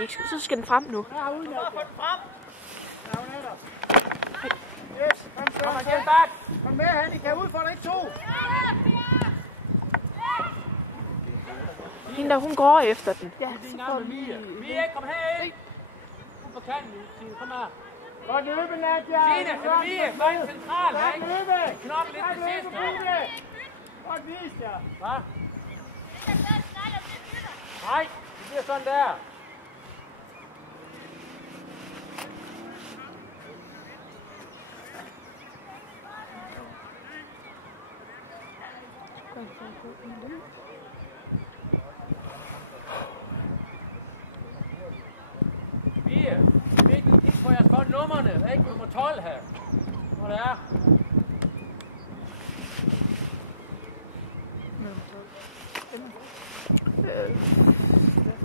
de ikke. Så skal den frem nu. Kom med, Hanni. Kan udfordre ikke to. Hende der, hun går efter den. Ja, så får vi... Mia, kom her ind. Ud på kanten, Signe. Kom her. Godt løbe, Nadia. Signe, Mia, bare en central. Godt løbe. Knok lidt til sidst. Godt vist, ja. Hvad? Nej, det bliver sådan der. Mia, vigtigt kig på jeres godt nummerne, ikke? Nummer 12 her. Hvor det er.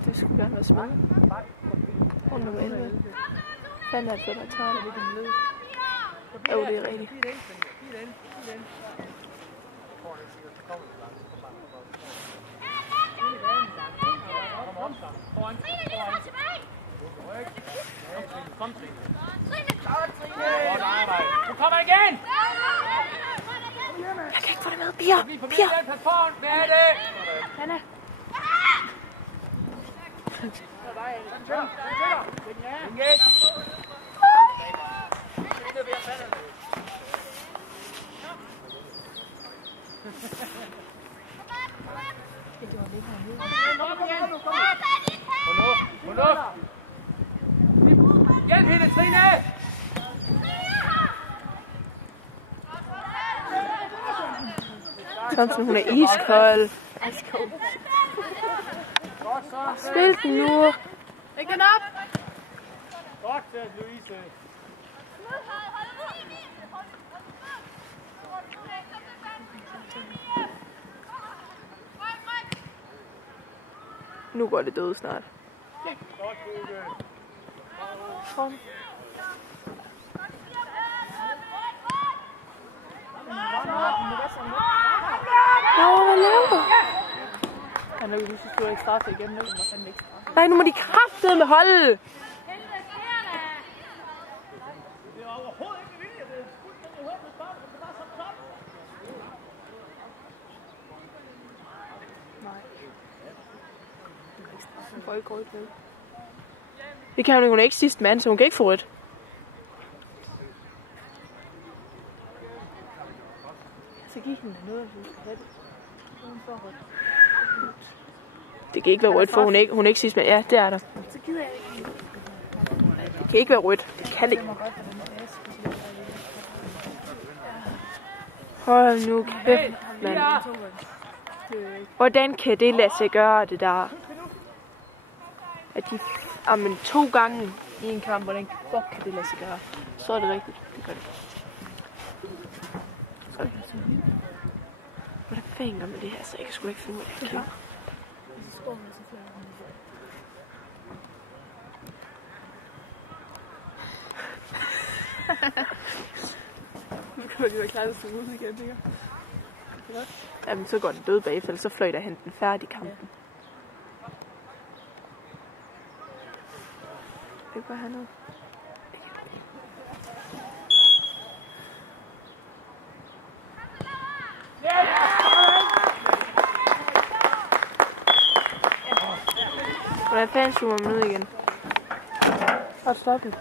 Det skulle gerne være smart. Og nummer 11. Fanden er det, der tager det? Jo, det er rigtigt. Kom, Trine. Nu kommer igen! Jeg kan ikke få det med. Pia! Pia! Hvad er det? Hanna! Hjælp hende, Trine! Thomsen, hun er iskold. Spil den nu. Læg den op! Godt, Louise. Nu går det døde snart. Godt, Louise. Kom. Hvad laver du? Han er jo lige så stor ikke straffe igen, nu må han ikke straffe. Nej, nu må de kraftedeme holde. Det kan hun ikke sidst mand, så hun kan ikke få rødt. Så giv hende noget, at hun skal have det. Hun får rødt. Det kan ikke være rødt, for hun er ikke sidst mand. Ja, det er der. Så gider jeg ikke. Det kan ikke være rødt. Det kan ikke. Hold nu kæft, mand. Hvordan kan det lade sig gøre, det der? At de... Jamen, 2 gange i en kamp, hvordan fuck kan det lade sig gøre? Så er det rigtigt. Det gør det. Hvordan fanden gør man det her, så jeg kan sgu ikke finde ud af det. Nu kan de være klar til at se ud igen, ikke? Jamen, så går den død bagefter, eller så fløjter han den færdig kampen. Det var han noget. Hvordan fanden zoomer man ud igen? Og stop det.